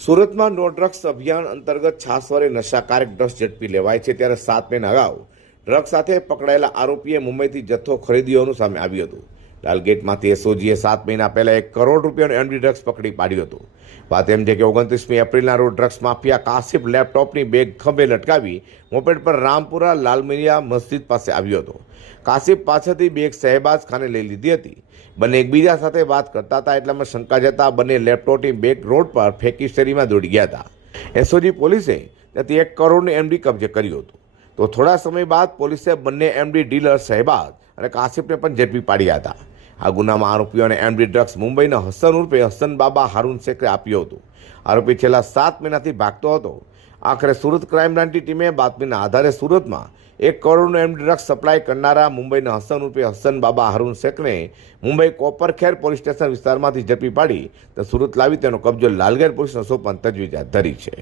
સુરતમાં નો ડ્રગ્સ અભિયાન અંતર્ગત છાસવારે નશાકારક ડ્રગ્સ ઝડપી લેવાય છે ત્યારે 7 મહિના અગાઉ ડ્રગ્સ સાથે પકડાયેલા આરોપીએ મુંબઈથી જથ્થો ખરીદ્યોનું સામે આવ્યું હતું। લાલગેટમાંથી એસઓજીએ 7 મહિના પહેલા 1 કરોડ રૂપિયાનું એમડી ડ્રગ્સ પકડી પાડ્યું હતું। વાત એમ છે કે 29મી એપ્રિલના રોજ ડ્રગ્સ માફિયા કાસિફ લેપટોપની બેગ ખંભે લટકાવી મોપેડ પર રામપુરા લાલમિયા મસ્જિદ પાસે આવ્યો હતો। કાસિફ પાસેથી બેગ શહેબાઝ ખાને લઈ લીધી હતી। બંને એકબીજા સાથે વાત કરતા હતા એટલામાં શંકા જતા બંને લેપટોપની બેગ રોડ પર ફેંકી શેરીમાં દોડી ગયા હતા। એસઓજી પોલીસે ત્યાંથી 1 કરોડનું એમડી કબજે કર્યું હતું। તો થોડા સમય બાદ પોલીસે બંને એમડી ડીલર શહેબાઝ અને કાસિફને પણ ઝડપી પાડ્યા હતા। આ ગુનામાં આરોપીઓને એમડી ડ્રગ્સ મુંબઈના હસન ઉર્ફે હસન બાબા હારૂન શેખે આપ્યો હતો। આરોપી છેલ્લા 7 મહિનાથી ભાગતો હતો। આખરે સુરત ક્રાઇમ બ્રાન્ચની ટીમે બાતમીના આધારે સુરતમાં 1 કરોડનું એમડી ડ્રગ્સ સપ્લાય કરનારા મુંબઈના હસન ઉર્ફે હસન બાબા હારૂન શેખને મુંબઈ કોપરખેર પોલીસ સ્ટેશન વિસ્તારમાંથી ઝડપી પાડી તો સુરત લાવી તેનો કબજો લાલગેટ પોલીસને સોંપવાની તજવીજ હાથ ધરી છે।